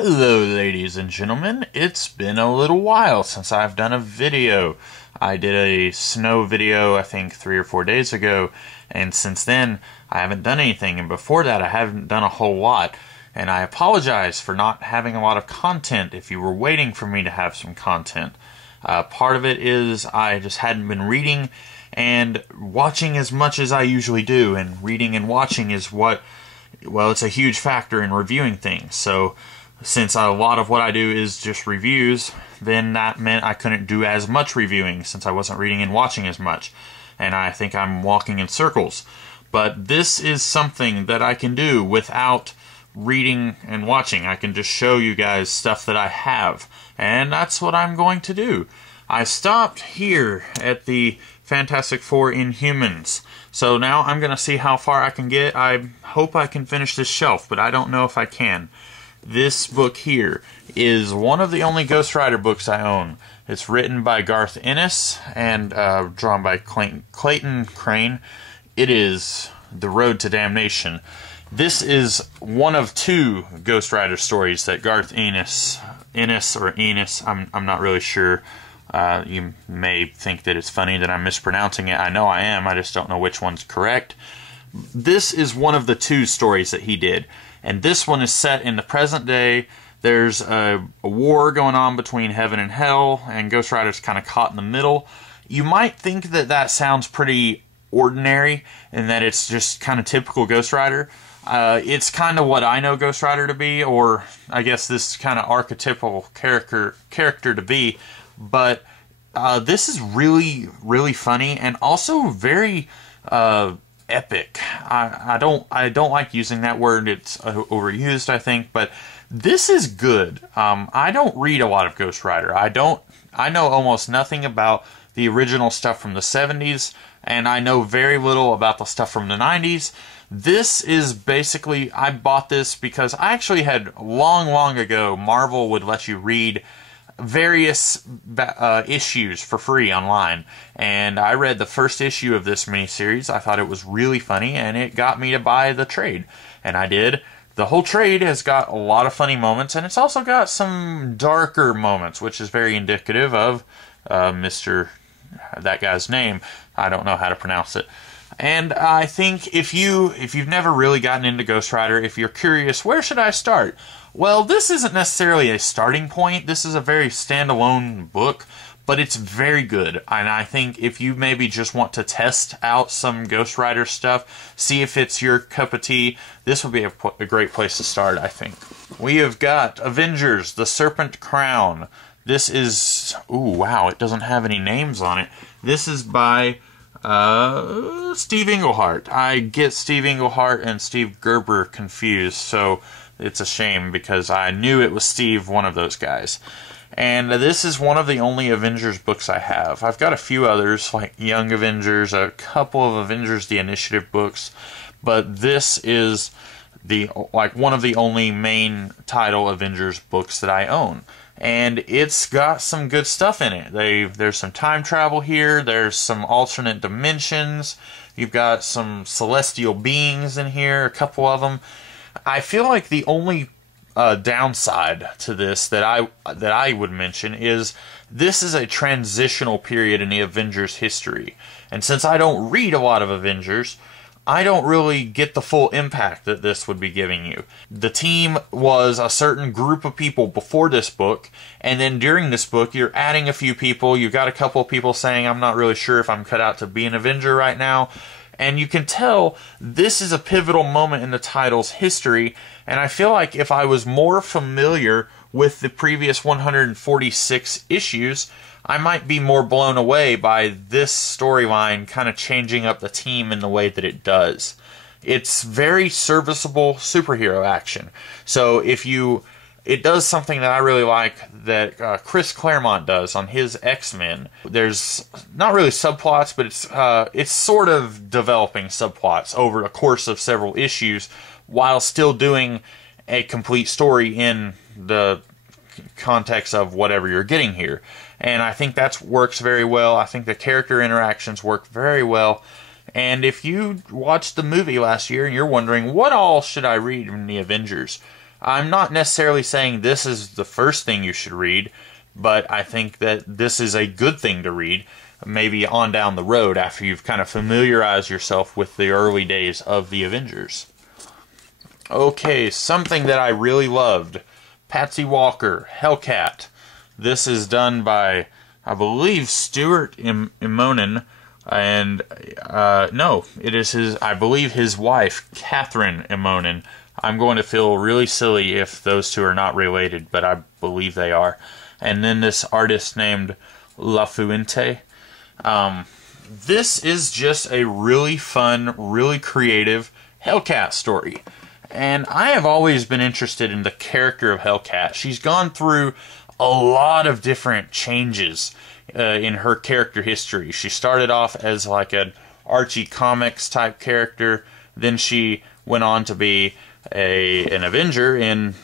Hello ladies and gentlemen, it's been a little while since I've done a video. I did a snow video I think 3 or 4 days ago, and since then I haven't done anything, and before that I haven't done a whole lot, and I apologize for not having a lot of content if you were waiting for me to have some content. Part of it is I just hadn't been reading and watching as much as I usually do, and reading and watching is what, well, it's a huge factor in reviewing things. So since a lot of what I do is just reviews, then that meant I couldn't do as much reviewing since I wasn't reading and watching as much. And I think I'm walking in circles. But this is something that I can do without reading and watching. I can just show you guys stuff that I have. And that's what I'm going to do. I stopped here at the Fantastic Four Inhumans. So now I'm going to see how far I can get. I hope I can finish this shelf, but I don't know if I can. This book here is one of the only Ghost Rider books I own. It's written by Garth Ennis and drawn by Clayton Crane. It is The Road to Damnation. This is one of 2 Ghost Rider stories that Garth Ennis, I'm not really sure. You may think that it's funny that I'm mispronouncing it. I know I am, I just don't know which one's correct. This is one of the 2 stories that he did. And this one is set in the present day. There's a war going on between heaven and hell, and Ghost Rider's kind of caught in the middle. You might think that that sounds pretty ordinary, and that it's just kind of typical Ghost Rider. It's kind of what I know Ghost Rider to be, or I guess this kind of archetypal character to be. But this is really, really funny, and also very epic. I don't like using that word. It's overused, I think, but this is good. I don't read a lot of Ghost Rider. I know almost nothing about the original stuff from the 70s, and I know very little about the stuff from the 90s. This is basically, I bought this because I actually had long ago, Marvel would let you read various issues for free online, and I read the first issue of this miniseries. I thought it was really funny, and it got me to buy the trade, and I did. The whole trade has got a lot of funny moments, and it's also got some darker moments, which is very indicative of Mr. that guy's name. I don't know how to pronounce it. And I think if you've never really gotten into Ghost Rider, if you're curious, where should I start? Well, this isn't necessarily a starting point. This is a very standalone book, but it's very good. And I think if you maybe just want to test out some Ghost Rider stuff, see if it's your cup of tea, this would be a great place to start, I think. We have got Avengers, The Serpent Crown. This is, ooh, wow, it doesn't have any names on it. This is by Steve Englehart. I get Steve Englehart and Steve Gerber confused, so it's a shame because I knew it was Steve, one of those guys. And this is one of the only Avengers books I have. I've got a few others, like Young Avengers, a couple of Avengers The Initiative books, but this is one of the only main title Avengers books that I own. And it's got some good stuff in it. There's some time travel here, there's some alternate dimensions, you've got some celestial beings in here, a couple of them. I feel like the only downside to this that I would mention is this is a transitional period in the Avengers history. And since I don't read a lot of Avengers, I don't really get the full impact that this would be giving you. The team was a certain group of people before this book, and then during this book you're adding a few people. You've got a couple of people saying, I'm not really sure if I'm cut out to be an Avenger right now. And you can tell this is a pivotal moment in the title's history, and I feel like if I was more familiar with the previous 146 issues, I might be more blown away by this storyline kind of changing up the team in the way that it does. It's very serviceable superhero action. So it does something that I really like that Chris Claremont does on his X-Men. There's not really subplots, but it's sort of developing subplots over a course of several issues while still doing a complete story in the context of whatever you're getting here. And I think that works very well. I think the character interactions work very well. And if you watched the movie last year and you're wondering, what all should I read in the Avengers? I'm not necessarily saying this is the first thing you should read, but I think that this is a good thing to read, maybe on down the road after you've kind of familiarized yourself with the early days of the Avengers. Okay, something that I really loved. Patsy Walker, Hellcat. This is done by, I believe, Stuart Immonen, and no, it is I believe his wife, Catherine Immonen. I'm going to feel really silly if those two are not related, but I believe they are. And then this artist named La Fuente. This is just a really fun, really creative Hellcat story. And I have always been interested in the character of Hellcat. She's gone through a lot of different changes in her character history. She started off as like an Archie Comics type character. Then she went on to be an Avenger in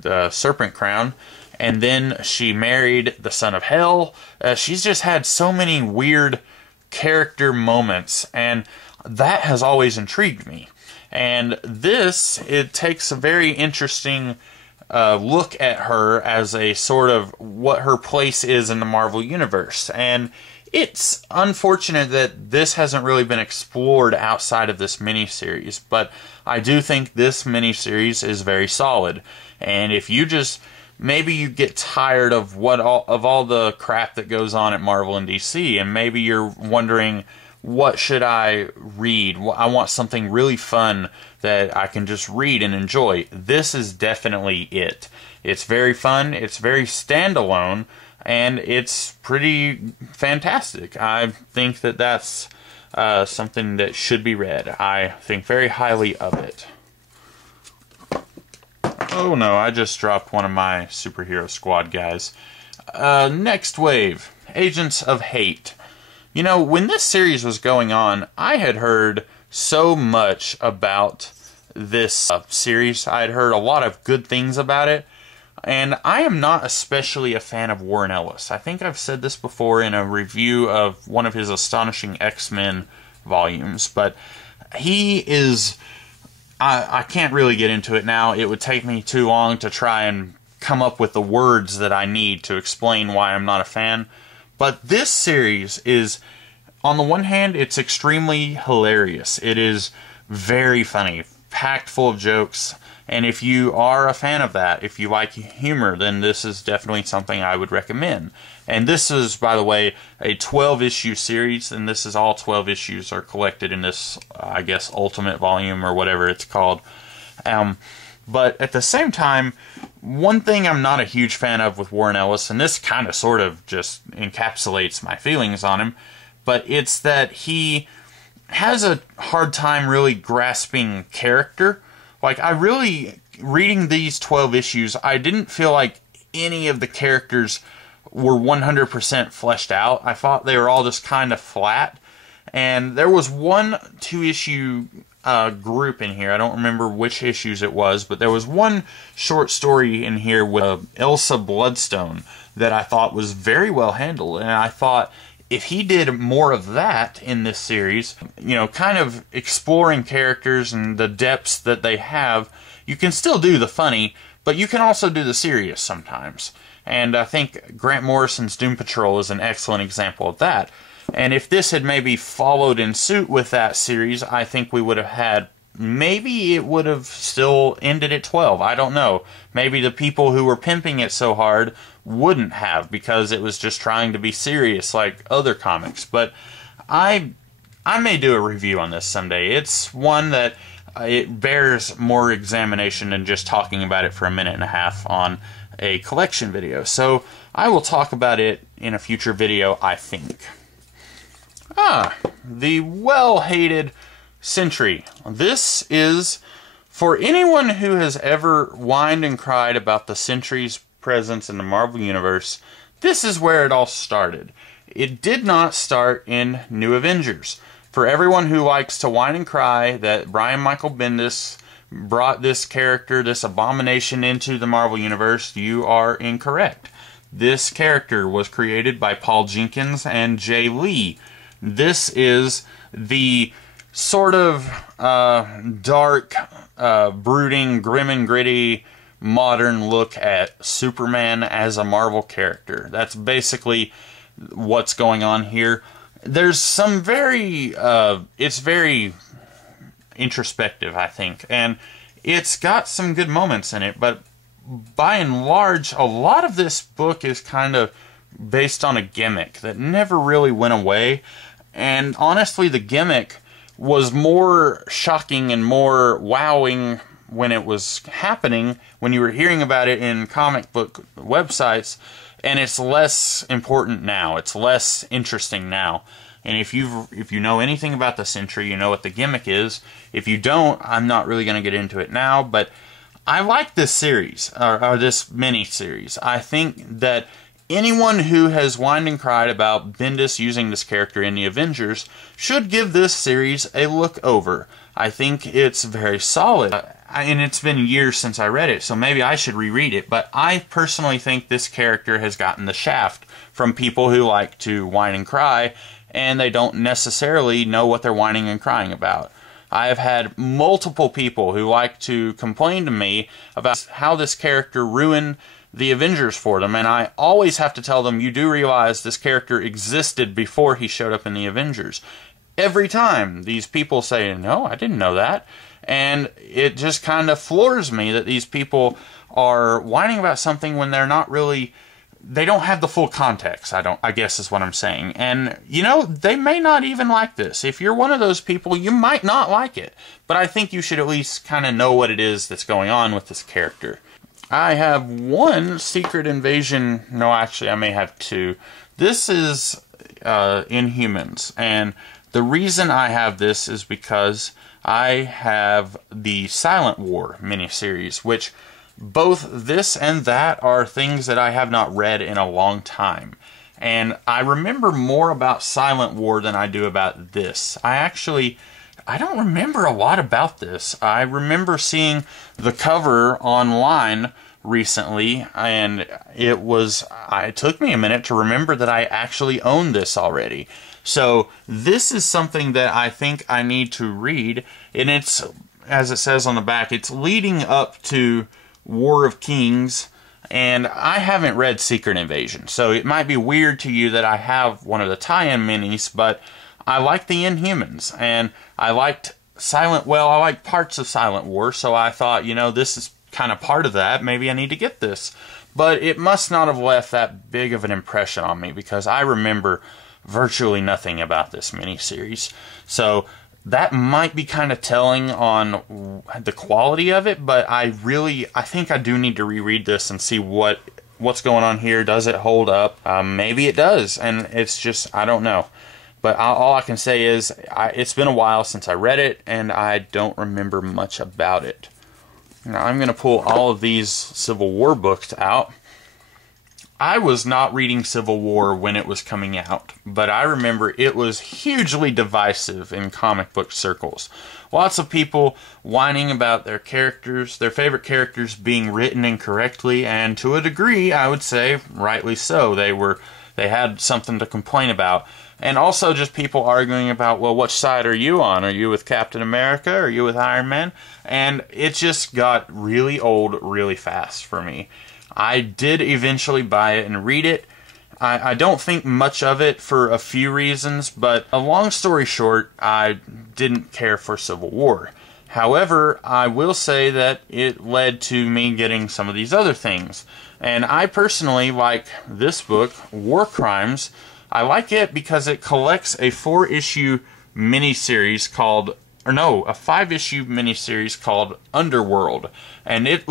the Serpent Crown. And then she married the Son of Hell. She's just had so many weird character moments, and that has always intrigued me. And this, it takes a very interesting look at her as a sort of what her place is in the Marvel Universe. And it's unfortunate that this hasn't really been explored outside of this miniseries, but I do think this miniseries is very solid. And if you just maybe you get tired of all the crap that goes on at Marvel and DC, and maybe you're wondering, what should I read? I want something really fun that I can just read and enjoy. This is definitely it. It's very fun, it's very standalone, and it's pretty fantastic. I think that that's something that should be read. I think very highly of it. Oh no, I just dropped one of my superhero squad guys. Next wave, Agents of Hate. You know, when this series was going on, I had heard so much about this series. I had heard a lot of good things about it, and I am not especially a fan of Warren Ellis. I think I've said this before in a review of one of his Astonishing X-Men volumes, but he is... I can't really get into it now. It would take me too long to try and come up with the words that I need to explain why I'm not a fan. But this series is, on the one hand, it's extremely hilarious. It is very funny, packed full of jokes. And if you are a fan of that, if you like humor, then this is definitely something I would recommend. And this is, by the way, a 12-issue series, and this is all 12 issues are collected in this, I guess, Ultimate Volume or whatever it's called. But at the same time, one thing I'm not a huge fan of with Warren Ellis, and this kind of sort of just encapsulates my feelings on him, but it's that he has a hard time really grasping character. Like, reading these 12 issues, I didn't feel like any of the characters were 100% fleshed out. I thought they were all just kind of flat. And there was one 2-issue group in here. I don't remember which issues it was, but there was one short story in here with Elsa Bloodstone that I thought was very well handled. And I thought, if he did more of that in this series, you know, kind of exploring characters and the depths that they have, you can still do the funny, but you can also do the serious sometimes. And I think Grant Morrison's Doom Patrol is an excellent example of that. And if this had maybe followed in suit with that series, I think we would have had, maybe it would have still ended at 12. I don't know. Maybe the people who were pimping it so hard wouldn't have, because it was just trying to be serious like other comics. But I may do a review on this someday. It's one that it bears more examination than just talking about it for a minute and a half on a collection video. So I will talk about it in a future video, I think. The well-hated Sentry. This is, for anyone who has ever whined and cried about the Sentry's presence in the Marvel Universe, this is where it all started. It did not start in New Avengers. For everyone who likes to whine and cry that Brian Michael Bendis brought this character, this abomination, into the Marvel Universe, you are incorrect. This character was created by Paul Jenkins and Jay Lee. This is the sort of dark, brooding, grim and gritty modern look at Superman as a Marvel character. That's basically what's going on here. There's some it's very introspective, I think, and it's got some good moments in it, but by and large, a lot of this book is kind of based on a gimmick that never really went away. And honestly, the gimmick was more shocking and more wowing when it was happening, when you were hearing about it in comic book websites, and it's less important now. It's less interesting now. And if you know anything about the Sentry, you know what the gimmick is. If you don't, I'm not really going to get into it now, but I like this series, or this mini-series. I think that anyone who has whined and cried about Bendis using this character in the Avengers should give this series a look over. I think it's very solid. And it's been years since I read it, so maybe I should reread it. But I personally think this character has gotten the shaft from people who like to whine and cry, and they don't necessarily know what they're whining and crying about. I have had multiple people who like to complain to me about how this character ruined the Avengers for them, and I always have to tell them, you do realize this character existed before he showed up in the Avengers. Every time these people say, no, I didn't know that, and it just kind of floors me that these people are whining about something when they're not really, they don't have the full context, I guess is what I'm saying. And, you know, they may not even like this. If you're one of those people, you might not like it. But I think you should at least kind of know what it is that's going on with this character. I have one Secret Invasion, no, actually I may have two. This is Inhumans, and the reason I have this is because I have the Silent War miniseries, which both this and that are things that I have not read in a long time. And I remember more about Silent War than I do about this. I don't remember a lot about this. I remember seeing the cover online recently, and it took me a minute to remember that I actually own this already. So this is something that I think I need to read, and it's, as it says on the back, it's leading up to War of Kings, and I haven't read Secret Invasion, so it might be weird to you that I have one of the tie-in minis, but I like the Inhumans, and I liked I like parts of Silent War, so I thought, you know, this is kind of part of that, maybe I need to get this. But it must not have left that big of an impression on me, because I remember virtually nothing about this miniseries. So that might be kind of telling on the quality of it, but I think I do need to reread this and see what's going on here. Does it hold up? Maybe it does, and it's just, I don't know. But all I can say is, it's been a while since I read it, and I don't remember much about it. Now I'm going to pull all of these Civil War books out. I was not reading Civil War when it was coming out, but I remember it was hugely divisive in comic book circles. Lots of people whining about their characters, their favorite characters being written incorrectly, and to a degree, I would say, rightly so. They had something to complain about. And also just people arguing about, well, which side are you on? Are you with Captain America? Are you with Iron Man? And it just got really old really fast for me. I did eventually buy it and read it. I don't think much of it for a few reasons, but a long story short, I didn't care for Civil War. However, I will say that it led to me getting some of these other things. And I personally like this book, War Crimes. I like it because it collects a 4-issue miniseries called, a 5-issue miniseries called Underworld. And it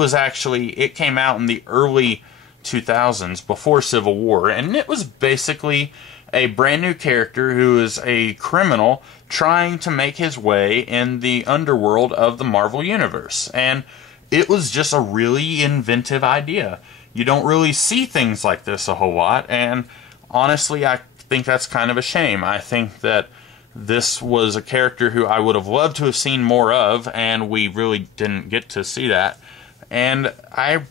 came out in the early 2000s, before Civil War, and it was basically a brand new character who is a criminal trying to make his way in the underworld of the Marvel Universe. And it was just a really inventive idea. You don't really see things like this a whole lot, and honestly, I think that's kind of a shame. I think that this was a character who I would have loved to have seen more of, and we really didn't get to see that. And I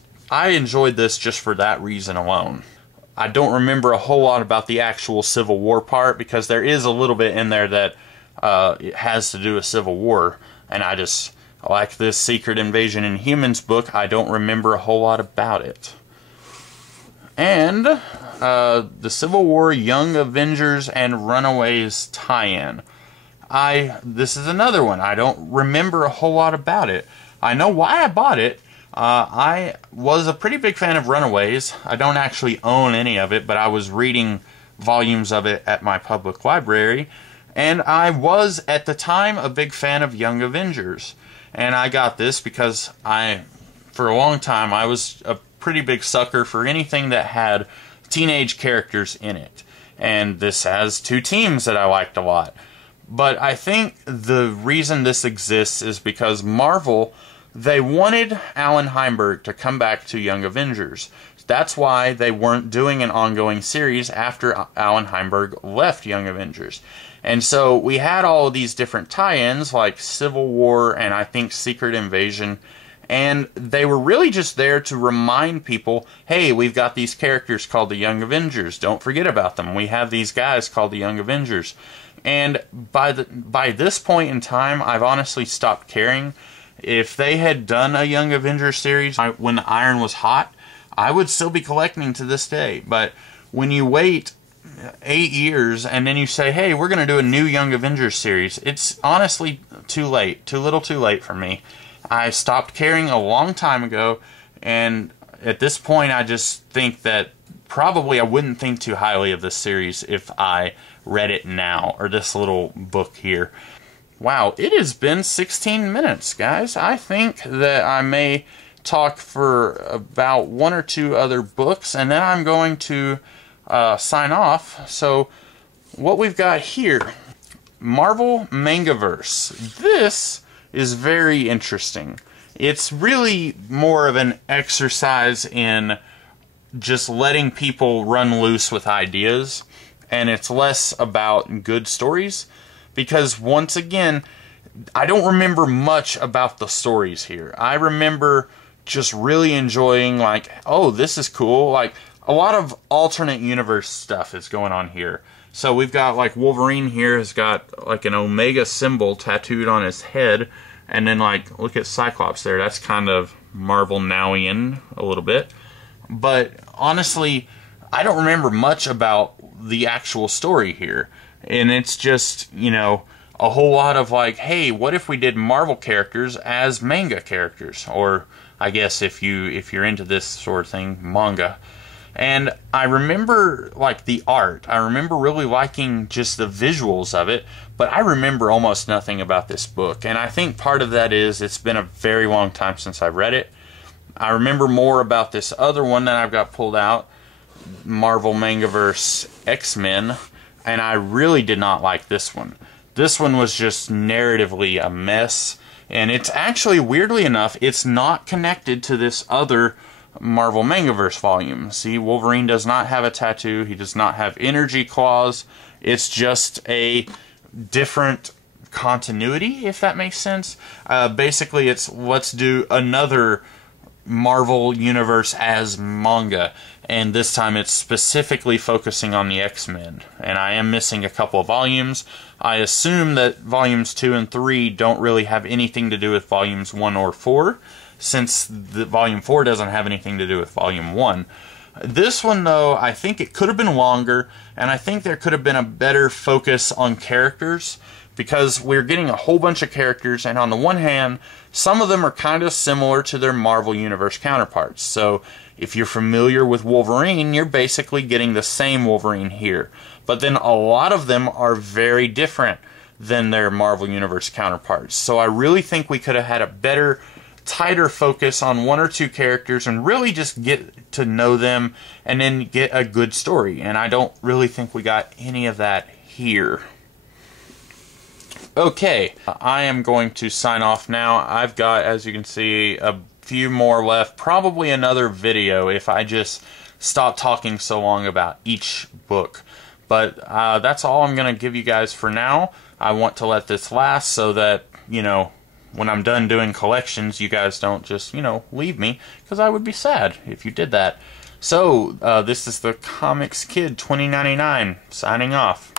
enjoyed this just for that reason alone. I don't remember a whole lot about the actual Civil War part, because there is a little bit in there that it has to do with Civil War, and I Like this Secret Invasion in Humans book, I don't remember a whole lot about it. And the Civil War, Young Avengers, and Runaways tie-in. This is another one. I don't remember a whole lot about it. I know why I bought it. I was a pretty big fan of Runaways. I don't actually own any of it, but I was reading volumes of it at my public library. And I was, at the time, a big fan of Young Avengers. And I got this because for a long time, I was a pretty big sucker for anything that had teenage characters in it. And this has two teams that I liked a lot. But I think the reason this exists is because Marvel, they wanted Alan Heinberg to come back to Young Avengers. That's why they weren't doing an ongoing series after Alan Heinberg left Young Avengers. And so we had all of these different tie-ins like Civil War and I think Secret Invasion. And they were really just there to remind people, hey, we've got these characters called the Young Avengers. Don't forget about them. We have these guys called the Young Avengers. And by this point in time, I've honestly stopped caring. If they had done a Young Avengers series when the iron was hot, I would still be collecting to this day. But when you wait 8 years and then you say, hey, we're going to do a new Young Avengers series, it's honestly too late. Too little too late for me. I stopped caring a long time ago, and at this point I just think that probably I wouldn't think too highly of this series if I read it now, or this little book here. Wow, it has been 16 minutes, guys. I think that I may talk for about one or two other books, and then I'm going to sign off. So, what we've got here, Marvel Mangaverse. This is very interesting. It's really more of an exercise in just letting people run loose with ideas, and it's less about good stories, because once again, I don't remember much about the stories here. I remember just really enjoying, like, oh, this is cool. Like, a lot of alternate universe stuff is going on here. So we've got, like, Wolverine here has got, like, an Omega symbol tattooed on his head. And then, like, look at Cyclops there. That's kind of Marvel Nowian a little bit. But, honestly, I don't remember much about the actual story here. And it's just, you know, a whole lot of, like, hey, what if we did Marvel characters as manga characters? Or, I guess, if you're into this sort of thing, manga. And I remember, like, the art. I remember really liking just the visuals of it, but I remember almost nothing about this book. And I think part of that is it's been a very long time since I read it. I remember more about this other one that I've got pulled out, Marvel Mangaverse X-Men, and I really did not like this one. This one was just narratively a mess, and it's actually, weirdly enough, it's not connected to this other Marvel Mangaverse volume. See, Wolverine does not have a tattoo. He does not have energy claws. It's just a different continuity, if that makes sense. Basically, it's let's do another Marvel Universe as manga, and this time it's specifically focusing on the X-Men. And I am missing a couple of volumes. I assume that volumes 2 and 3 don't really have anything to do with volumes 1 or 4, since the volume 4 doesn't have anything to do with volume 1. This one, though, I think it could have been longer, and I think there could have been a better focus on characters, because we're getting a whole bunch of characters, and on the one hand, some of them are kind of similar to their Marvel Universe counterparts. So, if you're familiar with Wolverine, you're basically getting the same Wolverine here. But then a lot of them are very different than their Marvel Universe counterparts. So I really think we could have had a better, tighter focus on one or two characters and really just get to know them and then get a good story. And I don't really think we got any of that here. Okay, I am going to sign off now. I've got, as you can see, a few more left. Probably another video if I just stop talking so long about each book. But that's all I'm going to give you guys for now. I want to let this last so that, you know, when I'm done doing collections, you guys don't just, you know, leave me, because I would be sad if you did that. So, this is the Comics Kid 2099, signing off.